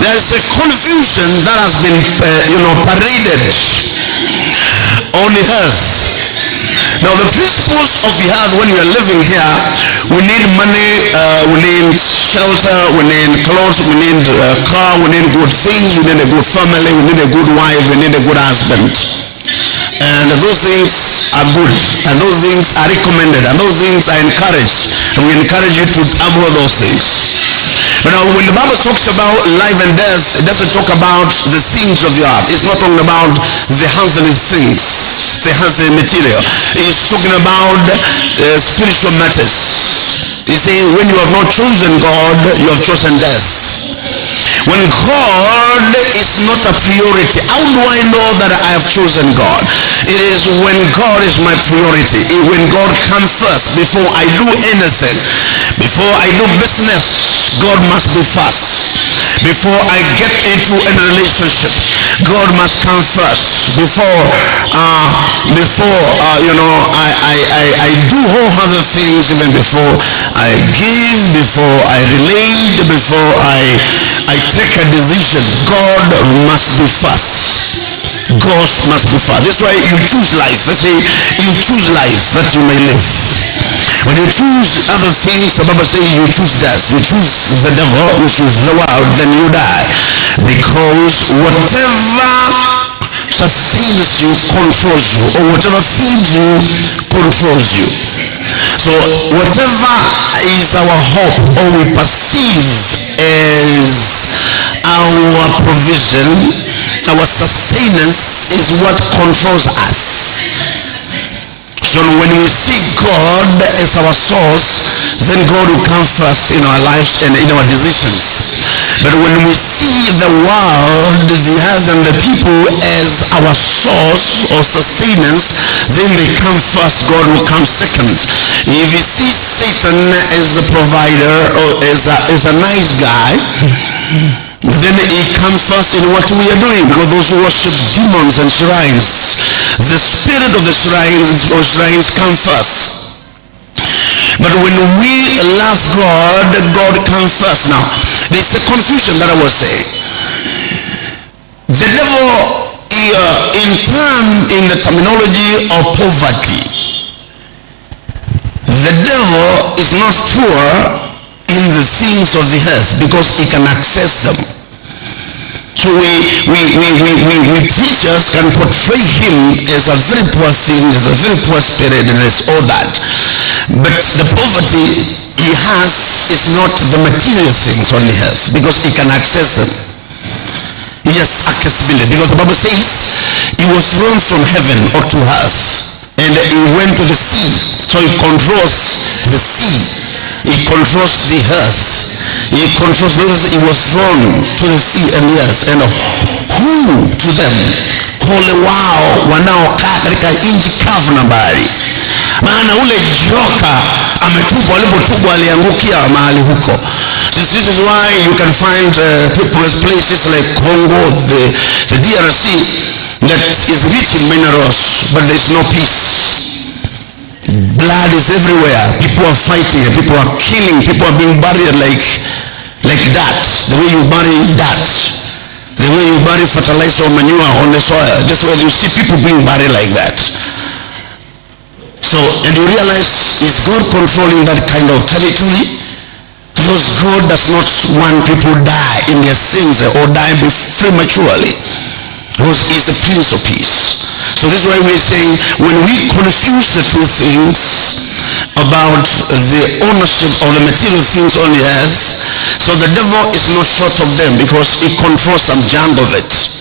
There is a confusion that has been, paraded on the earth. Now, the principles of the earth, when we are living here, we need money, we need shelter, we need clothes, we need a car, we need good things, we need a good family, we need a good wife, we need a good husband. And those things are good, and those things are recommended, and those things are encouraged, and we encourage you to have all those things. But now, when the Bible talks about life and death, it doesn't talk about the things of the earth. It's not talking about the earthly things, the earthly material. It's talking about spiritual matters. He's saying, when you have not chosen God, you have chosen death. When God is not a priority, how do I know that I have chosen God? It is when God is my priority. When God comes first before I do anything. Before I do business, God must be first. Before I get into a relationship, God must come first. Before I do all other things, even before I give, before I relate, before I take a decision, God must be first. God must be first. That's why you choose life. Let's say you choose life that you may live. When you choose other things, the Bible says you choose death. You choose the devil, you choose the world, then you die. Because whatever sustains you controls you, or whatever feeds you controls you. So whatever is our hope, or we perceive as our provision, our sustenance, is what controls us. So when we see God as our source, then God will come first in our lives and in our decisions. But when we see the world, the earth, and the people as our source or sustenance, then they come first, God will come second. If you see Satan as the provider or as a nice guy, then he comes first in what we are doing, because those who worship demons and shrines, the spirit of the shrines come first. But when we love God, God comes first. Now, there's a confusion that I was saying. The devil, in the terminology of poverty, the devil is not poor in the things of the earth because he can access them. So we preachers can portray him as a very poor thing, as a very poor spirit, and as all that. But the poverty he has is not the material things on the earth, because he can access them. He has accessibility, because the Bible says he was thrown from heaven or to earth, and he went to the sea. So he controls the sea, he controls the earth. He controls, because he was thrown to the sea and the earth. And who to them ole wao wanaokaa katika nchi kavu na bahari, maana ule joka ametupwa, alipotupwa aliangukia mahali huko. This is why you can find places like Congo, the DRC, that is rich in minerals, but there is no peace. Blood is everywhere. People are fighting, people are killing, people are being buried like that. The way you bury that, the way you bury fertilizer or manure on the soil, that's why you see people being buried like that. So, and you realize, is God controlling that kind of territory? Because God does not want people to die in their sins or die prematurely, because He is the Prince of Peace. So this is why we're saying, when we confuse the two things about the ownership of the material things on the earth, so the devil is not short of them, because he controls some junk of it.